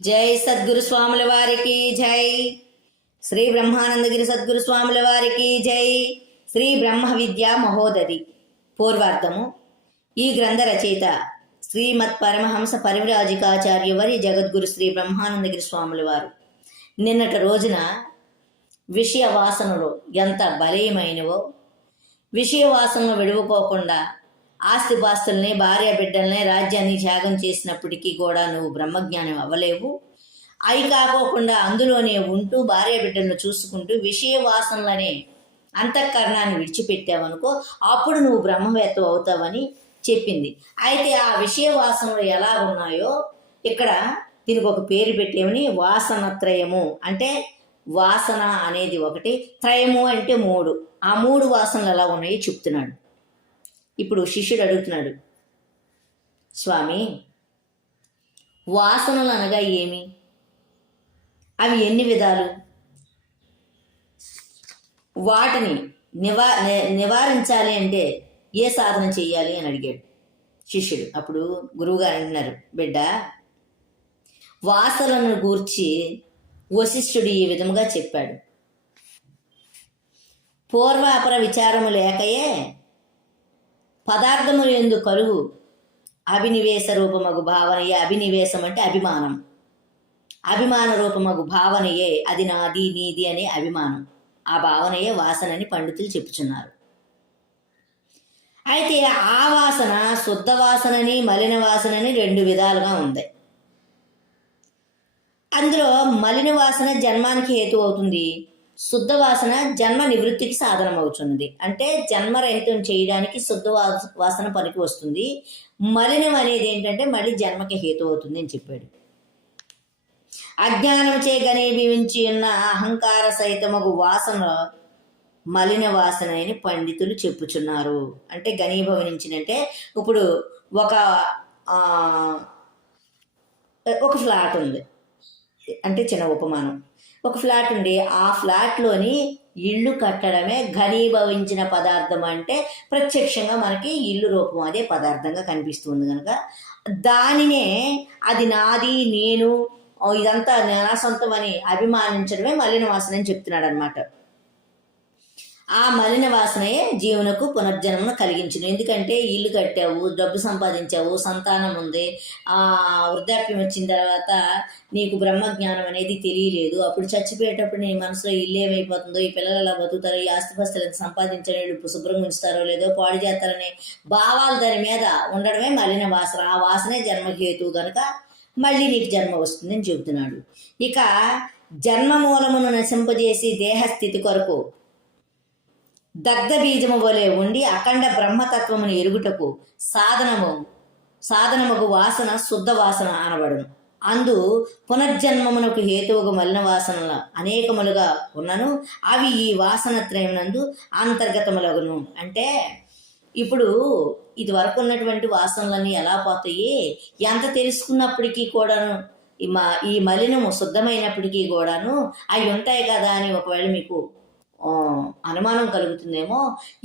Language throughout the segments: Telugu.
జై సద్గురు స్వాముల వారికి జై. శ్రీ బ్రహ్మానందగిరి సద్గురు స్వాముల వారికి జై. శ్రీ బ్రహ్మ విద్యా మహోదరి. పూర్వార్థము. ఈ గ్రంథ రచయిత శ్రీమత్ పరమహంస పరివ్రాజికాచార్య వరి జగద్గురు శ్రీ బ్రహ్మానందగిరి స్వాముల వారు నిన్నటి రోజున విషయ వాసనలు ఎంత బలీయమైనవో, విషయ వాసనలు విడువుకోకుండా ఆస్తిపాస్తుల్ని, భార్య బిడ్డల్ని, రాజ్యాన్ని త్యాగం చేసినప్పటికీ కూడా నువ్వు బ్రహ్మజ్ఞానం అవ్వలేవు. అవి కాకోకుండా అందులోనే ఉంటూ భార్య బిడ్డలను చూసుకుంటూ విషయ వాసనలనే అంతఃకరణాన్ని విడిచిపెట్టావనుకో, అప్పుడు నువ్వు బ్రహ్మవేత్త అవుతావని చెప్పింది. అయితే ఆ విషయ వాసనలు ఎలా ఉన్నాయో ఇక్కడ దీనికి ఒక పేరు పెట్టేమని, వాసనత్రయము అంటే వాసన అనేది ఒకటి, త్రయము అంటే మూడు. ఆ మూడు వాసనలు ఎలా ఉన్నాయో చెప్తున్నాడు. ఇప్పుడు శిష్యుడు అడుగుతున్నాడు, స్వామి, వాసనలు అనగా ఏమి? అవి ఎన్ని విధాలు? వాటిని నివారించాలి అంటే ఏ సాధన చేయాలి అని అడిగాడు శిష్యుడు. అప్పుడు గురువుగారు అంటున్నారు, బిడ్డ, వాసనలను గూర్చి వశిష్ఠుడు ఈ విధముగా చెప్పాడు. పూర్వాపర విచారము లేకయే పదార్థములు ఎందు కలుగు అభినివేశ రూపమగు భావనయే. అభినివేశం అంటే అభిమానం. అభిమాన రూపమగు భావనయే, అది నాది నీది అనే అభిమానం. ఆ భావనయే వాసనని పండితులు చెప్పుచున్నారు. అయితే ఆ వాసన శుద్ధ వాసనని, మలిన వాసనని రెండు విధాలుగా ఉంది. అందులో మలిన వాసన జన్మానికి హేతు అవుతుంది, శుద్ధ వాసన జన్మ నివృత్తికి సాధనం అవుతున్నది. అంటే జన్మరహితం చేయడానికి శుద్ధ వాసన పనికి వస్తుంది. మలినం అనేది ఏంటంటే మళ్ళీ జన్మకి హేతు అవుతుంది అని చెప్పాడు. అజ్ఞానం చే గనీభవించి ఉన్న అహంకార సహితమగు వాసన మలిన వాసన అని పండితులు చెప్పుచున్నారు. అంటే గనీభవించినంటే ఇప్పుడు ఒక ఫ్లాట్ ఉంది, అంటే చిన్న ఉపమానం. ఒక ఫ్లాట్ ఉండి ఆ ఫ్లాట్లోని ఇల్లు కట్టడమే ఘనీభవించిన పదార్థం. అంటే ప్రత్యక్షంగా మనకి ఇల్లు రూపం అదే పదార్థంగా కనిపిస్తుంది కనుక దానినే అది నాది, నేను, ఇదంతా నా సొంతం అని అభిమానించడమే మలిన వాసన అని చెప్తున్నాడు అనమాట. ఆ మలిన వాసనయే జీవునకు పునర్జన్మను కలిగించును. ఎందుకంటే ఇల్లు కట్టావు, డబ్బు సంపాదించావు, సంతానం ఉంది, వృద్ధాప్యం వచ్చిన తర్వాత నీకు బ్రహ్మజ్ఞానం అనేది తెలియలేదు. అప్పుడు చచ్చిపోయేటప్పుడు నీ మనసులో ఇల్లు ఏమైపోతుందో, ఈ పిల్లలు ఎలా బతుకుతారో, ఈ ఆస్తిపాస్తులు ఎంత సంపాదించారో, ఇప్పుడు శుభ్రంగా ఉంచుతారో లేదో, పాడు చేస్తారనే భావాలు దాని మీద ఉండడమే మలిన వాసన. ఆ వాసనే జన్మహేతు కనుక మళ్ళీ నీకు జన్మ వస్తుందని చెబుతున్నాడు. ఇక జన్మ మూలమును నశింపజేసి దేహస్థితి కొరకు దగ్ధ బీజము వలె ఉండి అఖండ బ్రహ్మతత్వమును ఎరుగుటకు సాధనముకు వాసన శుద్ధ వాసన అనబడును. అందు పునర్జన్మమునకు హేతువుగా మలిన వాసనల అనేకములుగా ఉన్నను, అవి ఈ వాసనత్రయమునందు అంతర్గతములగును. అంటే ఇప్పుడు ఇది వరకు ఉన్నటువంటి వాసనలన్నీ ఎలా పోతాయి? ఎంత తెలుసుకున్నప్పటికీ కూడాను ఈ మలినము శుద్ధమైనప్పటికీ కూడాను అవి ఉంటాయి కదా అని ఒకవేళ మీకు అనుమానం కలుగుతుందేమో.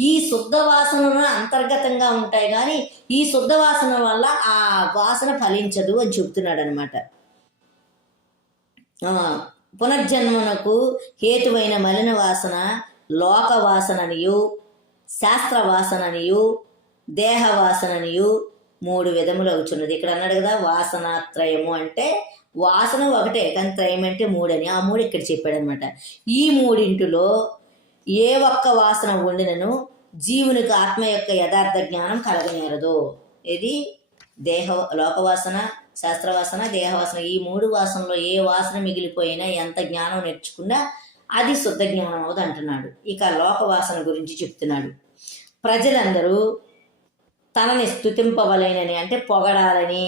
ఈ శుద్ధ వాసనలు అంతర్గతంగా ఉంటాయి, కానీ ఈ శుద్ధ వాసన వల్ల ఆ వాసన ఫలించదు అని చెబుతున్నాడు అనమాట. పునర్జన్మనకు హేతువైన మలిన వాసన లోక వాసననియు, శాస్త్ర వాసననియు, దేహ వాసననియు మూడు విధములు అవుతున్నది. ఇక్కడ అన్నాడు కదా వాసనాత్రయము అంటే వాసన ఒకటే కానీ త్రయం అంటే మూడని. ఆ మూడు ఇక్కడ చెప్పాడు అనమాట. ఈ మూడింటిలో ఏ ఒక్క వాసన ఉండినను జీవునికి ఆత్మ యొక్క యథార్థ జ్ఞానం కలగనేరదు. ఇది లోకవాసన, శాస్త్రవాసన, దేహవాసన. ఈ మూడు వాసనలో ఏ వాసన మిగిలిపోయినా ఎంత జ్ఞానం నేర్చుకున్నా అది శుద్ధ జ్ఞానం అవుతుంది అంటున్నాడు. ఇక లోకవాసన గురించి చెప్తున్నాడు. ప్రజలందరూ తనని స్తుతింపవలెనని అంటే పొగడాలని,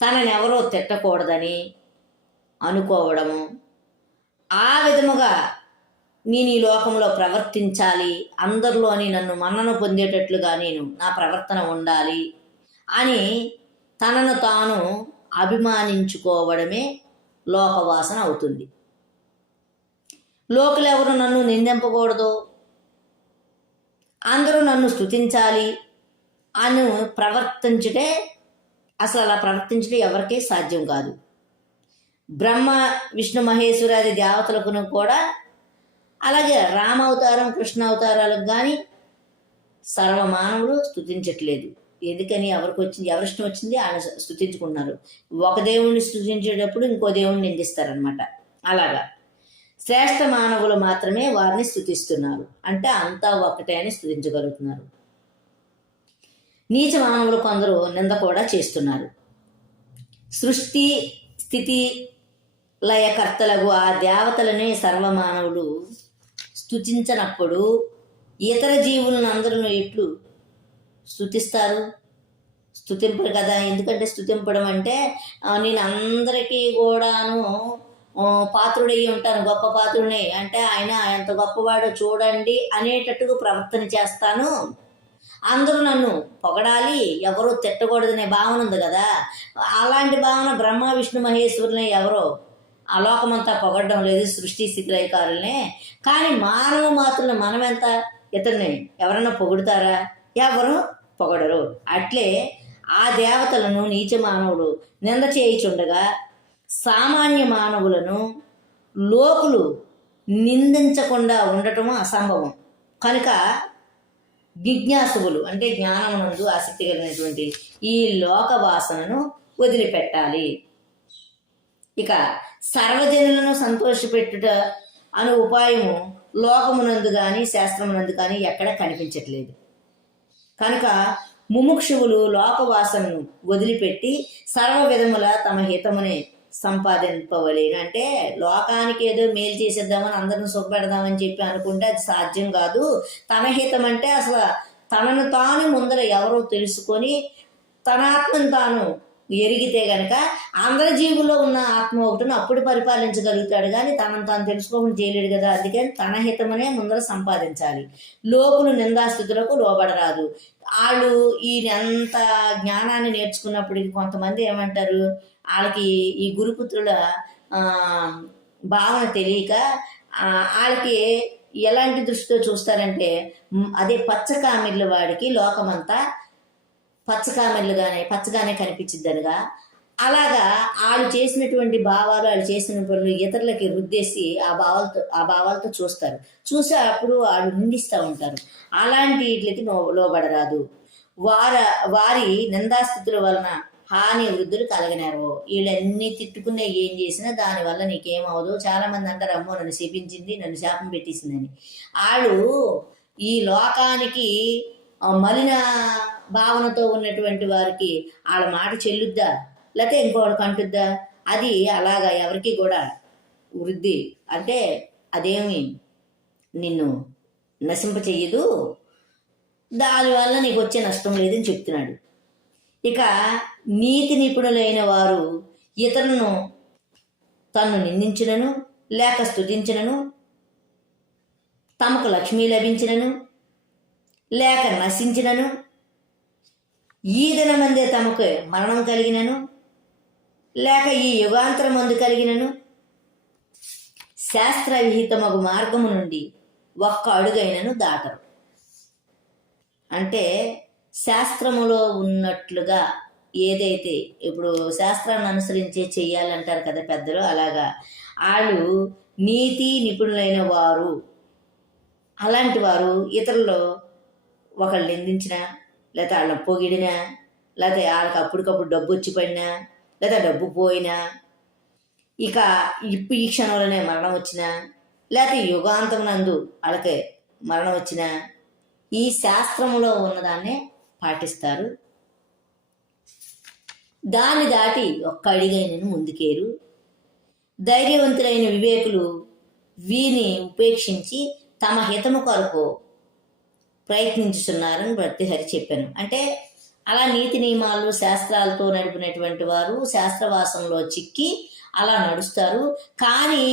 తనని ఎవరో తిట్టకూడదని అనుకోవడము, ఆ విధముగా నేను ఈ లోకంలో ప్రవర్తించాలి, అందరిలోని నన్ను మన్నన పొందేటట్లుగా నేను నా ప్రవర్తన ఉండాలి అని తనను తాను అభిమానించుకోవడమే లోకవాసన అవుతుంది. లోకులెవరు నన్ను నిందింపకూడదు, అందరూ నన్ను స్తుతించాలి అని ప్రవర్తించుటే అసలు అలా ప్రవర్తించడం ఎవరికీ సాధ్యం కాదు. బ్రహ్మ విష్ణు మహేశ్వరాది దేవతలకు కూడా, అలాగే రామావతారం కృష్ణ అవతారాలకు కానీ సర్వమానవులు స్తుతించట్లేదు. ఎందుకని? ఎవరి ఇష్టం వచ్చింది ఆయన స్తుతించుకుంటున్నారు. ఒక దేవుణ్ణి స్తుతించేటప్పుడు ఇంకో దేవుణ్ణి నిందిస్తారనమాట. అలాగా శ్రేష్ఠ మానవులు మాత్రమే వారిని స్తుతిస్తున్నారు. అంటే అంతా ఒకటే అని స్తుతించగలుగుతున్నారు. నీచ మానవులు కొందరు నింద కూడా చేస్తున్నారు. సృష్టి స్థితి లయకర్తలకు ఆ దేవతలనే సర్వమానవులు స్తుతించనప్పుడు ఇతర జీవులను అందరూ ఎట్లు స్తుతిస్తారు? స్తుతింపరు కదా. ఎందుకంటే స్తుతింపడం అంటే నేను అందరికీ కూడాను పాత్రుడయ్యి ఉంటాను, గొప్ప పాత్రుడిని, అంటే ఆయన ఎంత గొప్పవాడో చూడండి అనేటట్టుగా ప్రవర్తన చేస్తాను, అందరూ నన్ను పొగడాలి, ఎవరో తిట్టకూడదనే భావన ఉంది కదా. అలాంటి భావన బ్రహ్మ విష్ణు మహేశ్వరులనే ఎవరో ఆ లోకమంతా పొగడడం లేదు, సృష్టి స్థితి లయకారులనే. కానీ మానవ మాత్రులను మనం ఎంత ఇతన్ని ఎవరన్నా పొగుడుతారా? ఎవరు పొగడరు. అట్లే ఆ దేవతలను నీచ మానవులు నింద చేయుచుండగా సామాన్య మానవులను లోకులు నిందించకుండా ఉండటం అసంభవం. కనుక జిజ్ఞాసువులు అంటే జ్ఞానమునందు ఆసక్తి కలిగినటువంటి ఈ లోక వాసనను వదిలిపెట్టాలి. ఇక సర్వజనులను సంతోషపెట్టుట అనే ఉపాయము లోకమునందు కానీ శాస్త్రమునందు కానీ ఎక్కడ కనిపించట్లేదు. కనుక ముముక్షువులు లోకవాసనను వదిలిపెట్టి సర్వ విధముల తమ హితమునే సంపాదింపవలేను. అంటే లోకానికి ఏదో మేలు చేసేద్దామని అందరిని సుఖపెడదామని చెప్పి అనుకుంటే అది సాధ్యం కాదు. తన హితం అంటే అసలు తనను తాను ముందర ఎవరో తెలుసుకొని తన ఆత్మను తాను ఎరిగితే గనక అందరి జీవుల్లో ఉన్న ఆత్మ ఒకటిని అప్పుడు పరిపాలించగలుగుతాడు. కానీ తనను తాను తెలుసుకోకుండా చేయలేడు కదా. అందుకని తన హితమనే ముందర సంపాదించాలి. లోకులు నిందాస్థితులకు లోబడరాదు. వాళ్ళు ఈ ఎంత జ్ఞానాన్ని నేర్చుకున్నప్పటికీ కొంతమంది ఏమంటారు, వాళ్ళకి ఈ గురుపుత్రుల భావన తెలియక వాళ్ళకి ఎలాంటి దృష్టితో చూస్తారంటే, అదే పచ్చకామెర్ల వాడికి లోకమంతా పచ్చగానే కనిపించిద్దనుగా. అలాగా వాళ్ళు చేసినటువంటి భావాలు, వాళ్ళు చేసిన పనులు ఇతరులకి రుద్దేసి ఆ భావాలతో చూస్తారు. చూసి అప్పుడు వాళ్ళు నిందిస్తూ ఉంటారు. అలాంటి వీటికి లోబడరాదు. వారి నిందాస్థితుల వలన హాని వృద్ధులు కలగనారు. వీళ్ళన్నీ తిట్టుకునే ఏం చేసినా దానివల్ల నీకేమవదు. చాలామంది అంటారు, అమ్మో నన్ను శపించింది, నన్ను శాపం పెట్టేసిందని. వాళ్ళు ఈ లోకానికి మలిన భావనతో ఉన్నటువంటి వారికి వాళ్ళ మాట చెల్లుద్దా, లేకపోతే ఇంకోటికి అంటుద్దా? అది అలాగా ఎవరికి కూడా వృద్ధి అంటే అదేమి నిన్ను నశింప చెయ్యదు, దానివల్ల నీకు వచ్చే నష్టం లేదని చెప్తున్నాడు. ఇక నీతి నిపుణులైన వారు ఇతరులను తన్ను నిందించినను లేక స్తుతించినను, తమకు లక్ష్మి లభించినను లేక నశించినను, ఈ దినమందే తమకు మరణం కలిగినను లేక ఈ యుగాంతరమందు కలిగినను, శాస్త్రవిహితమగు మార్గము నుండి ఒక్క అడుగైనను దాటరు. అంటే శాస్త్రములో ఉన్నట్లుగా ఏదైతే ఇప్పుడు శాస్త్రాన్ని అనుసరించే చెయ్యాలంటారు కదా పెద్దలు, అలాగా వాళ్ళు నీతి నిపుణులైన వారు. అలాంటి వారు ఇతరులు ఒకళ్ళు నిందించినా, లేకపోతే వాళ్ళని పొగిడినా, లేకపోతే వాళ్ళకి అప్పటికప్పుడు డబ్బు వచ్చి పడినా, లేదా డబ్బు పోయినా, ఇక ఈ క్షణంలోనే మరణం వచ్చినా, లేకపోతే యుగాంతం నందు వాళ్ళకి మరణం వచ్చినా, ఈ శాస్త్రంలో ఉన్నదాన్నే పాటిస్తారు. దాన్ని దాటి ఒక్క అడిగైనను ముందుకేరు. ధైర్యవంతులైన వివేకులు వీని ఉపేక్షించి తమ హితము కొరకు ప్రయత్నించుతున్నారని భర్తృహరి చెప్పాను. అంటే అలా నీతి నియమాలు శాస్త్రాలతో నడిపినటువంటి వారు శాస్త్రవాసనలో చిక్కి అలా నడుస్తారు. కానీ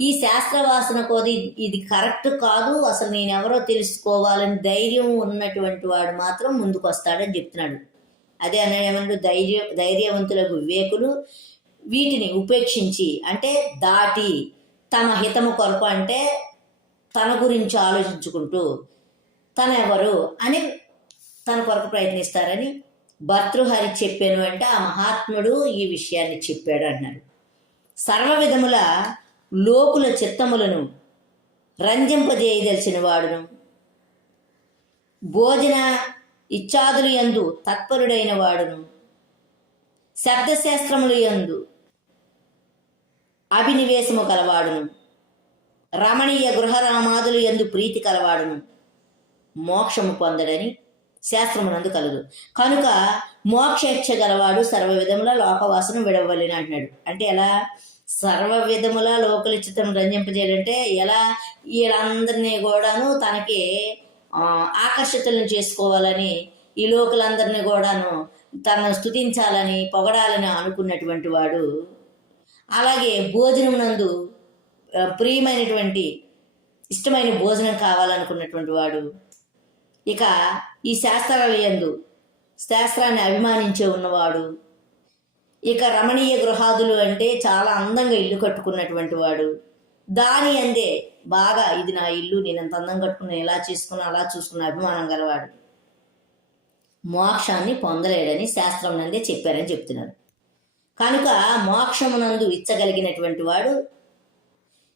ఈ శాస్త్రవాసన కోది ఇది కరెక్ట్ కాదు, అసలు నేను ఎవరో తెలుసుకోవాలని ధైర్యం ఉన్నటువంటి వాడు మాత్రం ముందుకు వస్తాడని చెప్తున్నాడు. అదే అన్నాడు, ధైర్యవంతులకు వివేకులు వీటిని ఉపేక్షించి అంటే దాటి తమ హితము కొరకు అంటే తన గురించి ఆలోచించుకుంటూ తన ఎవరు అని తన కొరకు ప్రయత్నిస్తారని భర్తృహరి చెప్పాను. అంటే ఆ మహాత్ముడు ఈ విషయాన్ని చెప్పాడు అన్నాడు. సర్వ విధముల లోకుల చిత్తములను రంజింపజేయదలిచిన వాడును, భోజన ఇచ్చాదులు యందు తత్పరుడైన వాడును, శబ్దశాస్త్రములు యందు అభినివేశము కలవాడును, రమణీయ గృహరామాదులు యందు ప్రీతి కలవాడును మోక్షము పొందడని శాస్త్రమునందు కలదు. కనుక మోక్షేచ్ఛ గలవాడు సర్వ విధముల లోకవాసన విడవలేని అంటున్నాడు. అంటే ఎలా సర్వ విధముల లోకలిచితం రంజింపజేయాలంటే ఎలా వీళ్ళందరినీ కూడాను తనకి ఆకర్షితులను చేసుకోవాలని, ఈ లోకులందరినీ కూడాను తనను స్తుతించాలని పొగడాలని అనుకున్నటువంటి వాడు, అలాగే భోజనం నందు ప్రియమైనటువంటి ఇష్టమైన భోజనం కావాలనుకున్నటువంటి వాడు, ఇక ఈ శాస్త్రాల యందు శాస్త్రాన్ని అభిమానించే ఉన్నవాడు, ఇక రమణీయ గృహాదులు అంటే చాలా అందంగా ఇల్లు కట్టుకున్నటువంటి వాడు, దాని అందే బాగా ఇది నా ఇల్లు, నేను అంత అందం కట్టుకున్నా, ఎలా చేసుకున్నా అలా చూసుకున్న అభిమానం గలవాడు మోక్షాన్ని పొందలేడని శాస్త్రం నందే చెప్పారని చెప్తున్నారు. కనుక మోక్షమునందు ఇచ్చగలిగినటువంటి వాడు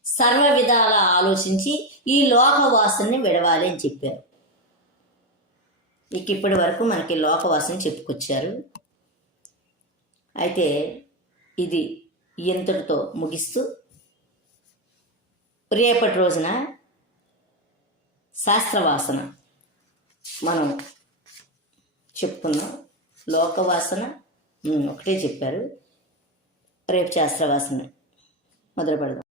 సర్వ విధాల ఆలోచించి ఈ లోకవాసనని విడవాలి అని చెప్పారు. ఇక ఇప్పటి వరకు మనకి లోకవాసన చెప్పుకొచ్చారు. అయితే ఇది ఇంతటితో ముగిస్తూ రేపటి రోజున శాస్త్రవాసన మనం చెప్పుకున్నాం. లోకవాసన ఒకటే చెప్పారు. రేపు శాస్త్రవాసన మొదలు పెడదాం.